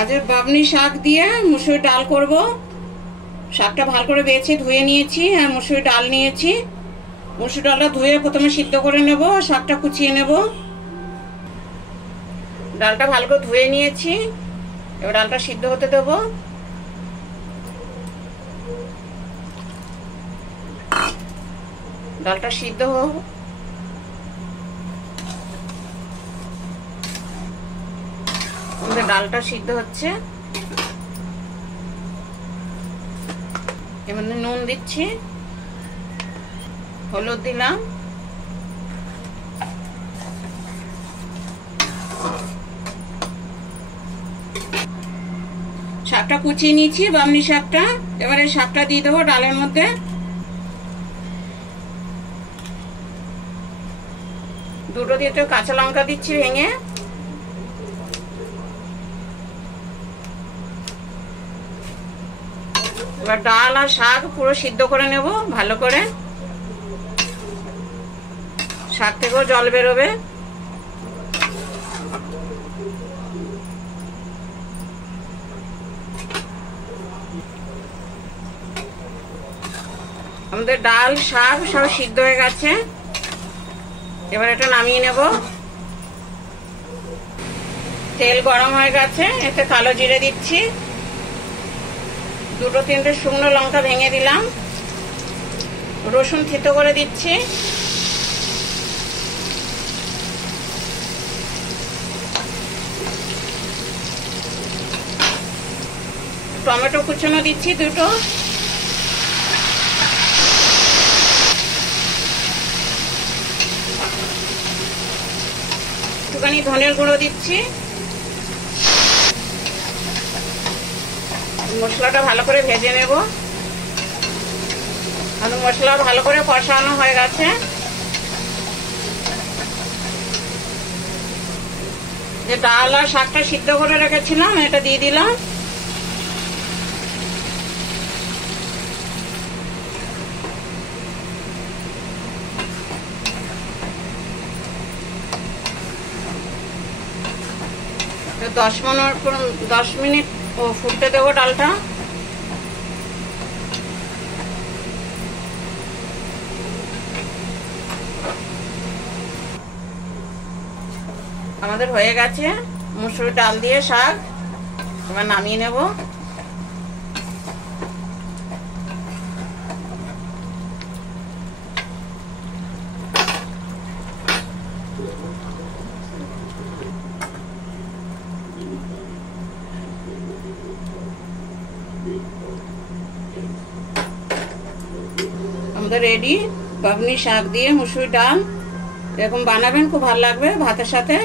আজ বাবনি শাক দিয়ে মুসুর ডাল করব। শাকটা ভালো করে বেছে ধুয়ে নিয়েছি আর মুসুর ডাল নিয়েছি। মুসুর ডালটা ধুয়ে প্রথমে সিদ্ধ করে নেব, শাকটা কুচিয়ে নেব। ডালটা ভালো করে ধুয়ে নিয়েছি, এবার ডালটা সিদ্ধ হতে দেব। ডালটা সিদ্ধ হোক। ডালটা সিদ্ধ হচ্ছে, এবার নুন দিচ্ছি, হলুদ দিলাম, শাকটা কুচিয়ে নিয়েছি বামনি শাকটা। এবারে শাকটা দিয়ে দেবো ডালের মধ্যে। দুটো দিয়ে তো কাঁচা লঙ্কা দিচ্ছি ভেঙে। এবার ডাল আর শাক পুরো সিদ্ধ করে নেব ভালো করে। শাক থেকেও জল বেরোবে। আমাদের ডাল শাক সব সিদ্ধ হয়ে গেছে, এবার এটা নামিয়ে নেব। তেল গরম হয়ে গেছে, এতে কালো জিরে দিচ্ছি, দুটো তিনটে শুকনো লঙ্কা ভেঙে দিলাম, রসুন থেতো করে দিচ্ছি, টমেটো কুচনো দিচ্ছি দুটো, একটুখানি ধনের গুঁড়ো দিচ্ছি। মশলাটা ভালো করে ভেজে নেব। আর মশলা ভালো করে কষানো হয়ে গেছে। যে ডাল আর শাকটা সিদ্ধ করে রেখেছিলাম এটা দিয়ে দিলাম। তো 10 মিনিট ফুটতে দেবো ডালটা। আমাদের হয়ে গেছে মুসুর ডাল দিয়ে শাক, এবার নামিয়ে নেব। আমাদের রেডি বাবনি শাক দিয়ে মুসুর ডাল। এরকম বানাবেন, খুব ভালো লাগবে ভাতের সাথে।